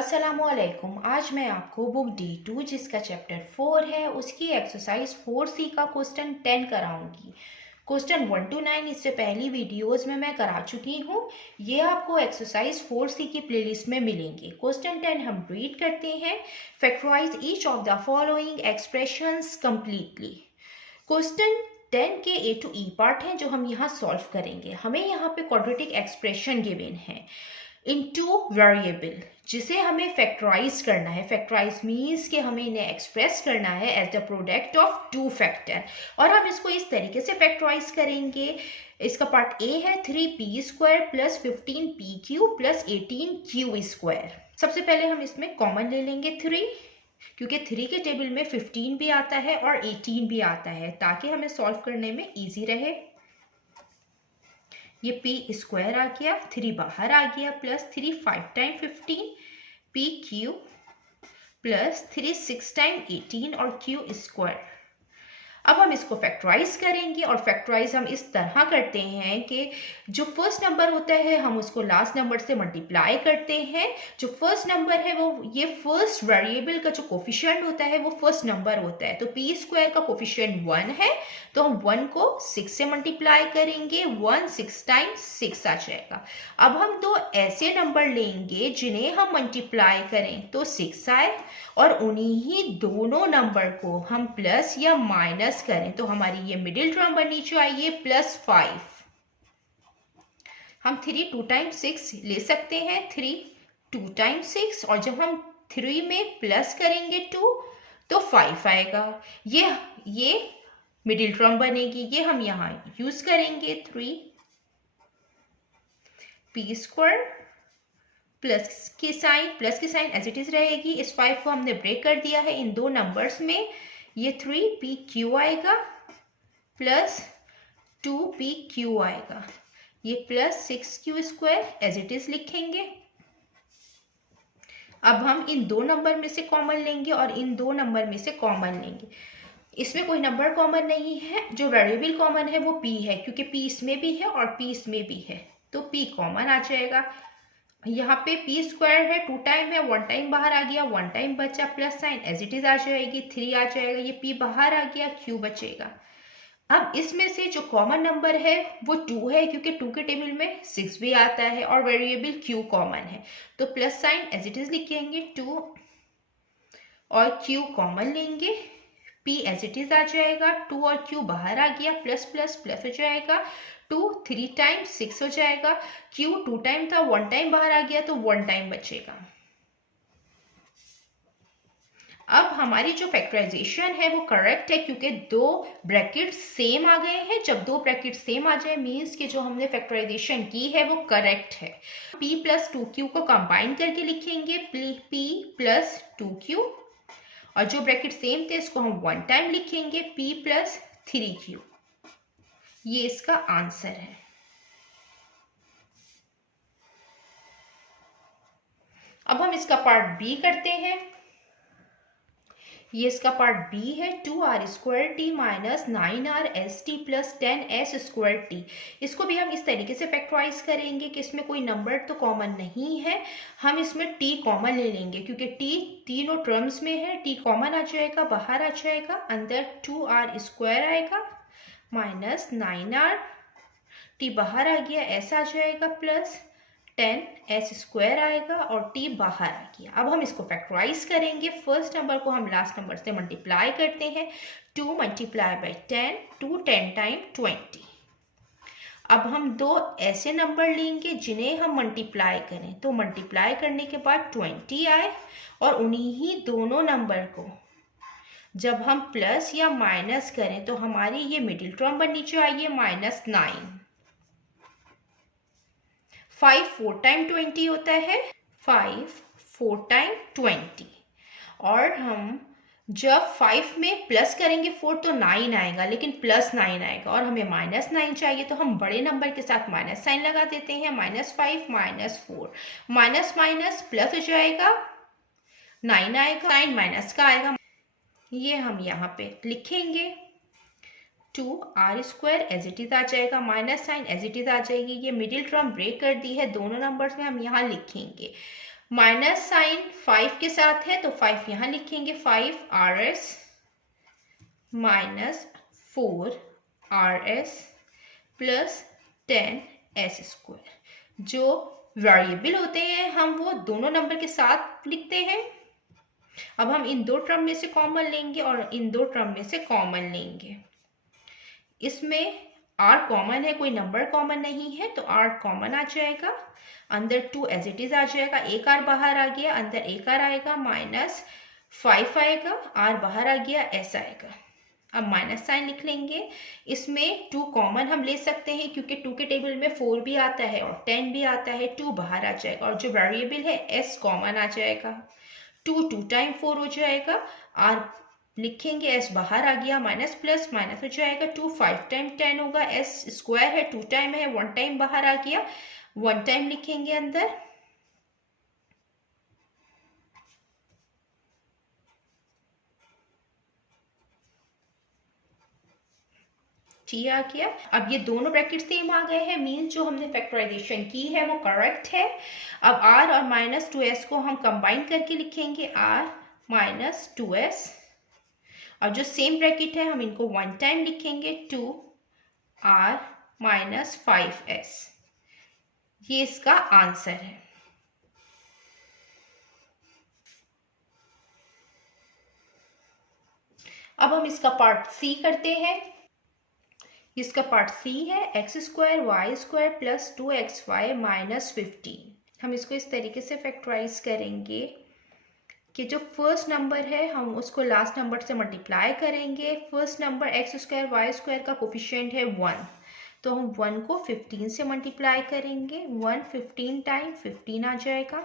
अस्सलामुअलैकुम। आज मैं आपको बुक D2 जिसका चैप्टर 4 है उसकी एक्सरसाइज 4C का क्वेश्चन 10 कराऊंगी। क्वेश्चन 1 to 9 इससे पहली वीडियोस में मैं करा चुकी हूँ। ये आपको एक्सरसाइज 4C की प्लेलिस्ट में मिलेंगे। क्वेश्चन 10 हम रीड करते हैं। Factorise each of the following expressions completely. Question 10 के A to E पार्ट हैं जो हम यहाँ सॉल्व करेंगे। हमें यहाँ पे क्वाड्रेटिक एक्सप्रेशन गिवन है इनटू वेरिएबल जिसे हमें फैक्टराइज करना है। फैक्टराइज मीन्स कि हमें इन्हें एक्सप्रेस करना है as the product of two factor, और हम इसको इस तरीके से फैक्टराइज करेंगे। इसका पार्ट ए है 3p² plus 15p³ plus 18q²। सबसे पहले हम इसमें कॉमन ले लेंगे 3, क्योंकि 3 के टेबल में 15 भी आता है और 18 भी आता है ताकि हमें सॉल्व करने में ईजी रहे। ये p² आ गया, 3 बाहर आ गया, plus 3 5 time 15 p³ plus 3 6 time 18 और q²। अब हम इसको फैक्टराइज करेंगे, और फैक्टराइज हम इस तरह करते हैं कि जो फर्स्ट नंबर होता है हम उसको लास्ट नंबर से मल्टीप्लाई करते हैं। जो फर्स्ट नंबर है वो ये फर्स्ट वेरिएबल का जो कोफिशिएंट होता है वो फर्स्ट नंबर होता है। तो p² का कोफिशिएंट 1 है, तो हम 1 को 6 से मल्टीप्लाई करेंगे, 1 6 टाइम्स 6 आ जाएगा। अब हम दो ऐसे नंबर लेंगे जिन्हें हम मल्टीप्लाई करें तो 6 आए, और उन्हीं ही दोनों नंबर को हम प्लस या माइनस करें तो हमारी ये मिडिल टर्म बननी चाहिए +5। हम 3 2 टाइम्स 6 ले सकते हैं, 3 2 टाइम्स 6, और जब हम 3 में प्लस करेंगे 2 तो 5 आएगा। ये मिडिल टर्म बनेगी, ये हम यहाँ यूज करेंगे। 3p² प्लस की साइन एज इट इज रहेगी। इस 5 को हमने ब्रेक कर दिया है इन दो नंबर्स में। ये 3pq आएगा प्लस 2pq आएगा, ये plus 6q² as it is लिखेंगे। अब हम इन दो नंबर में से कॉमन लेंगे और इन दो नंबर में से कॉमन लेंगे। इसमें कोई नंबर कॉमन नहीं है, जो वेरिएबल कॉमन है वो p है, क्योंकि p इसमें भी है और p इसमें भी है, तो p कॉमन आ जाएगा। यहाँ पे p² है, 2 टाइम है, 1 टाइम बाहर आ गया, 1 टाइम बचा, plus sign as it is आ जाएगी, 3 आ जाएगा, ये p बाहर आ गया, q बचेगा। अब इसमें से जो कॉमन नंबर है वो 2 है, क्योंकि 2 के टेबल में 6 भी आता है और वेरिएबल q कॉमन है, तो plus sign as it is लिखेंगे 2 और q कॉमन लेंगे, p एज इट इज आ जाएगा, 2 और q बाहर आ गया, प्लस प्लस प्लस हो जाएगा, 2 3 टाइम्स 6 हो जाएगा, q 2 टाइम था, 1 टाइम बाहर आ गया तो 1 टाइम बचेगा। अब हमारी जो फैक्टराइजेशन है वो करेक्ट है, क्योंकि दो ब्रैकेट सेम आ गए हैं। जब दो ब्रैकेट सेम आ जाए मीन्स कि जो हमने फैक्टराइजेशन की है वो करेक्ट है। p + 2q को कंबाइन करके लिखेंगे, p + 2q, और जो ब्रैकेट सेम थे इसको हम 1 टाइम लिखेंगे, p + 3q। ये इसका आंसर है। अब हम इसका पार्ट बी करते हैं। ये इसका पार्ट बी है, 2r² - 9rst + 10s² इसको भी हम इस तरीके से फैक्टराइज करेंगे कि इसमें कोई नंबर तो कॉमन नहीं है, हम इसमें t कॉमन ले लेंगे, क्योंकि t तीनों टर्म्स में है, t कॉमन आ जाएगा, बाहर आ जाएगा, अंदर 2r² आएगा माइनस 9r, t बाहर आ गया, s आ जाएगा, प्लस 10s² आएगा और t बाहर आ गया। अब हम इसको फैक्टराइज करेंगे। फर्स्ट नंबर को हम लास्ट नंबर से मल्टीप्लाई करते हैं, 2 × 10, 2 10 टाइम 20। अब हम दो ऐसे नंबर लेंगे जिन्हें हम मल्टीप्लाई करें, तो मल्टीप्लाई करने के बाद 20 आए, और उन्हीं ही दोनों नंबर को जब हम प्लस या माइनस करें तो हमारी ये मिडिल टर्म बननी चाहिए -9। 5 4 टाइम 20 होता है, 5 4 टाइम 20, और हम जब 5 में प्लस करेंगे 4 तो 9 आएगा, लेकिन +9 आएगा, और हमें -9 चाहिए, तो हम बड़े नंबर के साथ माइनस साइन लगा देते हैं, -5 -4, माइनस माइनस प्लस हो जाएगा, 9 आएगा, साइन माइनस का आएगा, ये हम यहाँ पे लिखेंगे, 2r² एज इट इज आ जाएगा, minus sign as it is आ जाएगी। ये मिडिल टर्म ब्रेक कर दी है दोनों नंबर्स में, हम यहाँ लिखेंगे माइनस साइन 5 के साथ है तो 5 यहाँ लिखेंगे, 5RS minus 4RS plus 10S²। जो वेरिएबल होते हैं हम वो दोनों नंबर के साथ लिखते हैं। अब हम इन दो टर्म में से कॉमन लेंगे और इन दो टर्म में से कॉमन लेंगे। इसमें r कॉमन है, कोई नंबर कॉमन नहीं है, तो r कॉमन आ जाएगा, अंदर 2 एज इट इज आ जाएगा, एक r बाहर आ गया, अंदर एक r आएगा, माइनस 5 आएगा, r बाहर आ गया, s आएगा। अब माइनस साइन लिख लेंगे। इसमें 2 कॉमन हम ले सकते हैं क्योंकि 2 के टेबल में 4 भी आता है और 10 भी आता है, 2 बाहर आ जाएगा और जो वेरिएबल है s कॉमन आ जाएगा, 2 टाइम 4 हो जाएगा, r लिखेंगे, s बाहर आ गया, माइनस प्लस माइनस हो जाएगा, 2 5 टाइम 10 होगा, s स्क्वायर है, 2 टाइम है, 1 टाइम बाहर आ गया, 1 टाइम लिखेंगे अंदर, t आ गया। अब ये दोनों ब्रैकेट सेम आ गए हैं, मीन्स जो हमने फैक्टराइजेशन की है वो करेक्ट है। अब r और माइनस 2s को हम कंबाइन करके लिखेंगे, r माइनस 2s, और जो सेम ब्रैकेट है हम इनको 1 टाइम लिखेंगे, 2r माइनस 5s। ये इसका आंसर है। अब हम इसका पार्ट सी करते हैं। इसका पार्ट सी है, x² y² plus 2xy minus 15। हम इसको इस तरीके से फैक्टराइज करेंगे कि जो फर्स्ट नंबर है हम उसको लास्ट नंबर से मल्टीप्लाई करेंगे। फर्स्ट नंबर x² y² का कोफिशिएंट है 1, तो हम 1 को 15 से मल्टीप्लाई करेंगे, 1 15 टाइम 15 आ जाएगा।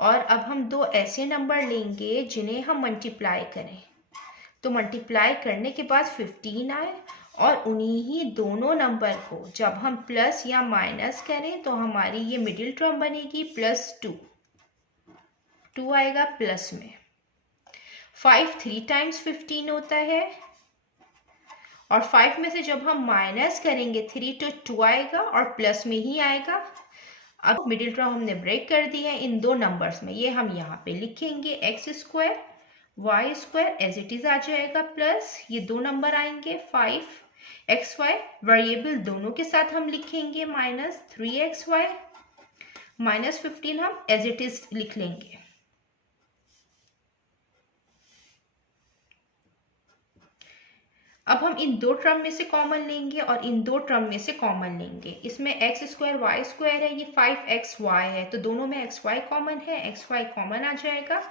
और अब हम दो ऐसे नंबर लेंगे जिन्हें हम मल्टीप्लाई करें, तो मल्टीप्लाई करने के बाद 15 आए और उन्हीं ही दोनों नंबर को जब हम प्लस या माइनस करें तो हमारी ये मिडिल टर्म बनेगी, +2, 2 आएगा प्लस में। 5 3 टाइम्स 15 होता है और 5 में से जब हम माइनस करेंगे 3 तो 2 आएगा और प्लस में ही आएगा। अब मिडिल टर्म हमने ब्रेक कर दी है इन दो नंबर्स में, ये हम यहाँ पे लिखेंगे, x² y² as it is आ जाएगा, प्लस ये दो नंबर आएंगे 5 xy, वेरिएबल दोनों के साथ हम लिखेंगे, माइनस 3xy माइनस 15 हम एज इट इज लिख लेंगे। अब हम इन दो टर्म में से कॉमन लेंगे और इन दो टर्म में से कॉमन लेंगे। इसमें x² y² है, ये 5xy है, तो दोनों में xy कॉमन है, xy कॉमन आ जाएगा।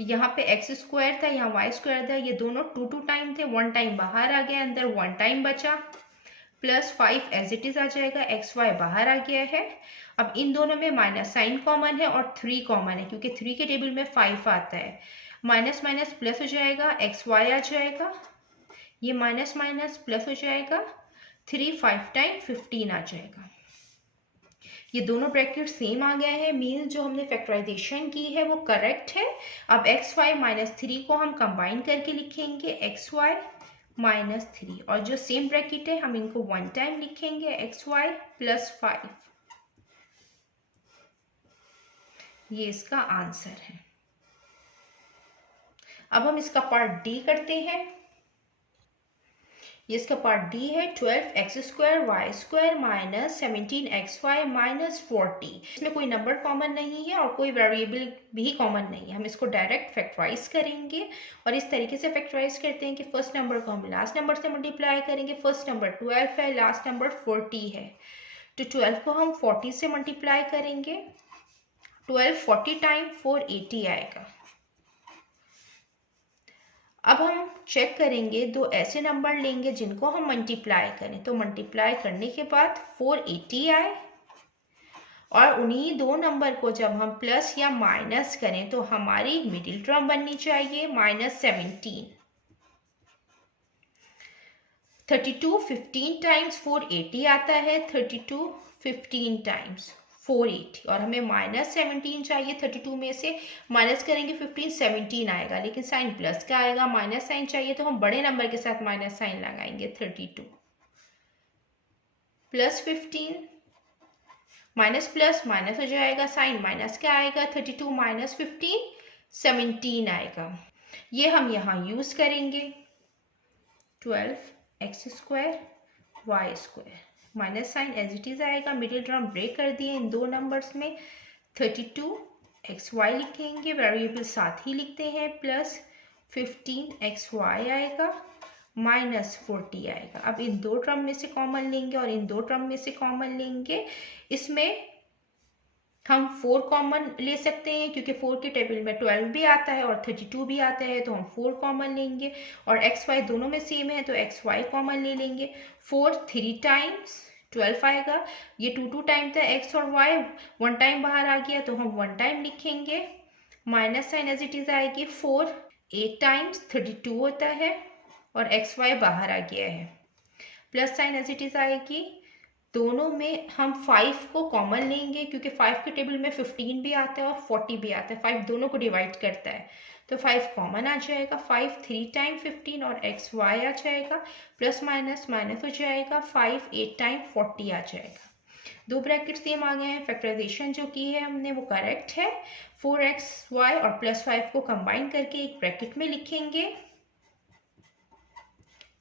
यहाँ पे x² था, यहाँ y² था, ये दोनों 2 टाइम थे, 1 टाइम बाहर आ गया, अंदर 1 टाइम बचा, प्लस 5 एज इट इज आ जाएगा, xy बाहर आ गया है। अब इन दोनों में माइनस साइन कॉमन है और 3 कॉमन है क्योंकि 3 के टेबल में 5 आता है, माइनस माइनस प्लस हो जाएगा, xy आ जाएगा, ये माइनस माइनस प्लस हो जाएगा, 3 5 टाइम 15 आ जाएगा। ये दोनों ब्रैकेट सेम आ गए हैं, मीन्स जो हमने फैक्टराइजेशन की है वो करेक्ट है। अब xy माइनस 3 को हम कंबाइन करके लिखेंगे, xy माइनस 3, और जो सेम ब्रैकेट है हम इनको 1 टाइम लिखेंगे, xy प्लस 5। ये इसका आंसर है। अब हम इसका पार्ट डी करते हैं। ये इसका पार्ट डी है, 12x² y² minus 17xy minus 40। इसमें कोई नंबर कॉमन नहीं है और कोई वेरिएबल भी कॉमन नहीं है। हम इसको डायरेक्ट फैक्टराइज करेंगे और इस तरीके से फैक्टराइज करते हैं कि फर्स्ट नंबर को हम लास्ट नंबर से मल्टीप्लाई करेंगे। फर्स्ट नंबर 12 है, लास्ट नंबर 40 है, तो 12 को हम 40 से मल्टीप्लाई करेंगे, 12 40 टाइम 480 आएगा। अब हम चेक करेंगे, दो ऐसे नंबर लेंगे जिनको हम मल्टीप्लाई करें, तो मल्टीप्लाई करने के बाद 480 आए और उन्हीं दो नंबर को जब हम प्लस या माइनस करें तो हमारी मिडिल टर्म बननी चाहिए, -17। 32 15 टाइम्स 480 आता है, 32 15 टाइम्स 480, और हमें -17 चाहिए। 32 में से माइनस करेंगे 15, 17 आएगा, लेकिन साइन प्लस का आएगा, माइनस साइन चाहिए तो हम बड़े नंबर के साथ माइनस साइन लगाएंगे, 32 प्लस 15 माइनस प्लस माइनस हो जाएगा, साइन माइनस क्या आएगा, 32 माइनस 15 17 आएगा। ये हम यहाँ यूज करेंगे, 12x² y², minus sign as it is आएगा, मिडिल टर्म ब्रेक कर दिए इन दो नंबर्स में, 32xy लिखेंगे, वेरिएबल साथ ही लिखते हैं, प्लस 15xy आएगा, माइनस 40 आएगा। अब इन दो टर्म में से कॉमन लेंगे और इन दो टर्म में से कॉमन लेंगे। इसमें हम 4 कॉमन ले सकते हैं क्योंकि 4 के टेबल में 12 भी आता है और 32 भी आता है, तो हम 4 कॉमन लेंगे। और एक्स वाई दोनों में सेम है तो एक्स वाई कॉमन ले लेंगे। 4 3 टाइम्स 12 आएगा। ये 2 टाइम था एक्स और वाई, 1 टाइम बाहर आ गया तो हम 1 टाइम लिखेंगे, minus sign as it is आएगी। 4 8 टाइम्स 32 होता है और एक्स वाई बाहर आ गया है, plus sign as it is आएगी। दोनों में हम 5 को कॉमन लेंगे क्योंकि 5 के टेबल में 15 भी आता है और 40 भी आता है, 5 दोनों को डिवाइड करता है, तो 5 कॉमन आ जाएगा। 5 3 टाइम 15 और एक्स वाई आ जाएगा, प्लस माइनस माइनस हो जाएगा, 5 8 टाइम 40 आ जाएगा। दो ब्रैकेट सेम आ गए हैं। फैक्टराइजेशन जो की है हमने वो करेक्ट है। 4xy और प्लस 5 को कंबाइन करके एक ब्रैकेट में लिखेंगे,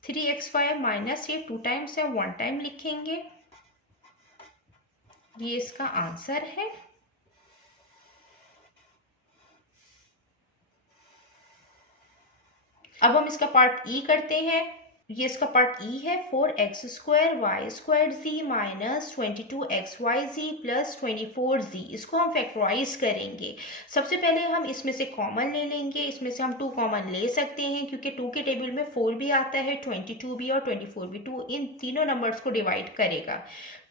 3xy माइनस ये 2 टाइम्स है 1 टाइम लिखेंगे, ये इसका आंसर है। अब हम इसका पार्ट ई करते हैं। ये इसका पार्ट ई है, 4x² y² z minus 22xyz plus 24z। इसको हम फैक्टराइज करेंगे। सबसे पहले हम इसमें से कॉमन ले लेंगे। इसमें से हम 2 कॉमन ले सकते हैं क्योंकि 2 के टेबल में 4 भी आता है, 22 भी और 24 भी। 2 इन तीनों नंबर्स को डिवाइड करेगा,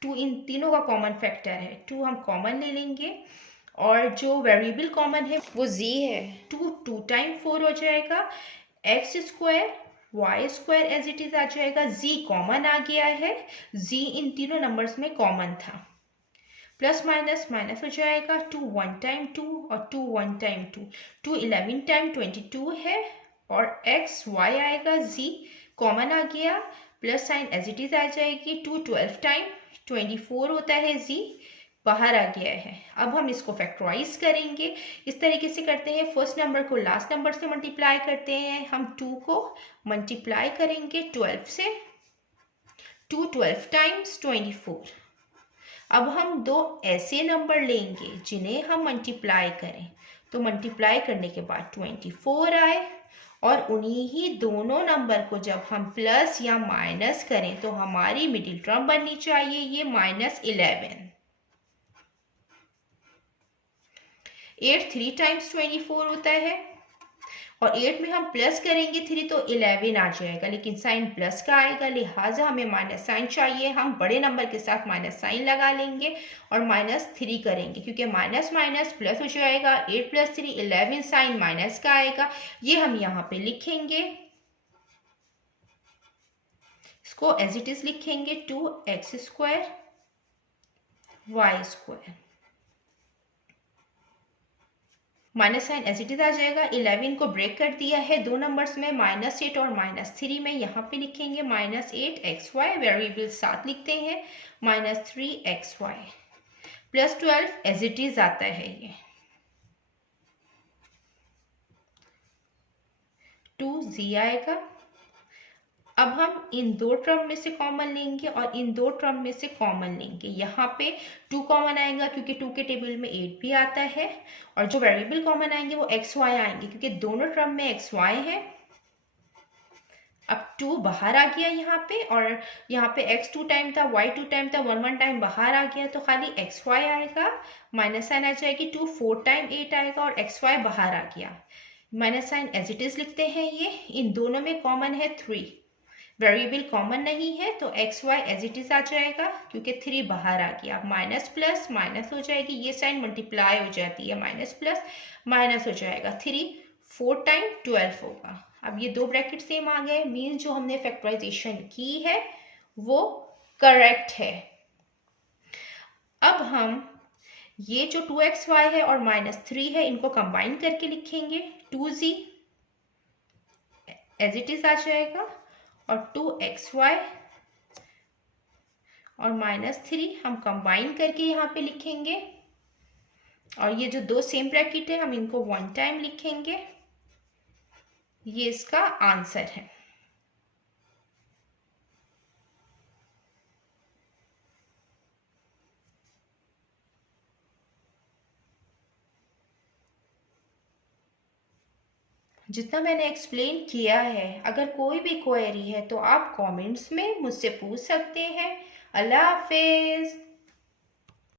2 इन तीनों का कॉमन फैक्टर है, 2 हम कॉमन ले लेंगे। और जो वेरिएबल कॉमन है वो z है, 2 टाइम 4 हो जाएगा, x² y² as it is आ जाएगा, z कॉमन आ गया है, z इन तीनों नंबर्स में कॉमन था, प्लस माइनस माइनस हो जाएगा, 2 1 टाइम 2 और 2 1 टाइम 2, 2 11 टाइम 22 है और x y आएगा, z कॉमन आ गया, plus sign as it is आ जाएगी, 2 12 टाइम 24 होता है, z बाहर आ गया है। अब हम इसको फैक्टराइज करेंगे। इस तरीके से करते हैं, फर्स्ट नंबर को लास्ट नंबर से मल्टीप्लाई करते हैं। हम 2 को मल्टीप्लाई करेंगे 12 से, 2 12 टाइम्स 24। अब हम दो ऐसे नंबर लेंगे जिन्हें हम मल्टीप्लाई करें, तो मल्टीप्लाई करने के बाद 24 आए और उन्हीं ही दोनों नंबर को जब हम प्लस या माइनस करें तो हमारी मिडिल टर्म बननी चाहिए ये -11। 8 3 टाइम्स 24 होता है और 8 में हम प्लस करेंगे 3 तो 11 आ जाएगा, लेकिन साइन प्लस का आएगा, लिहाजा हमें माइनस साइन चाहिए। हम बड़े नंबर के साथ माइनस साइन लगा लेंगे और -3 करेंगे क्योंकि माइनस माइनस प्लस हो जाएगा, 8 + 3 11, साइन माइनस का आएगा, ये हम यहाँ पे लिखेंगे। इसको एज इट इज लिखेंगे, 2x² y²। Minus sign as it is आ जाएगा। 11 को ब्रेक कर दिया है दो नंबर्स में, -8 और -3 में, यहाँ पे लिखेंगे -8xy, वेरिएबल साथ लिखते हैं, -3xy plus 12 as it is आता है, ये 2z आएगा। अब हम इन दो टर्म में से कॉमन लेंगे और इन दो टर्म में से कॉमन लेंगे। यहाँ पे 2 कॉमन आएगा क्योंकि 2 के टेबल में 8 भी आता है, और जो वेरिएबल कॉमन आएंगे वो xy आएंगे क्योंकि दोनों टर्म में xy है। अब 2 बाहर आ गया यहाँ पे, और यहाँ पे x 2 टाइम था, y 2 टाइम था, 1 1 टाइम बाहर आ गया, तो खाली xy आएगा, माइनस साइन आ जाएगी, 2 4 टाइम 8 आएगा और xy बाहर आ गया, minus sign as it is लिखते हैं। ये इन दोनों में कॉमन है 3, वेरिएबल कॉमन नहीं है तो x y as it is आ जाएगा क्योंकि 3 बाहर आ गया, माइनस प्लस माइनस हो जाएगी, ये साइन मल्टीप्लाई हो जाती है, माइनस प्लस माइनस हो जाएगा, 3 4 टाइम 12 होगा। अब ये दो ब्रैकेट सेम आ गए, मीन्स जो हमने फैक्टराइजेशन की है वो करेक्ट है। अब हम ये जो 2xy है और -3 है इनको कंबाइन करके लिखेंगे, 2z एज इट इज आ जाएगा और 2xy और -3 हम कंबाइन करके यहाँ पे लिखेंगे, और ये जो दो सेम ब्रैकेट है हम इनको वन टाइम लिखेंगे। ये इसका आंसर है। जितना मैंने एक्सप्लेन किया है, अगर कोई भी क्वेरी है तो आप कमेंट्स में मुझसे पूछ सकते हैं। अल्लाह हाफिज़।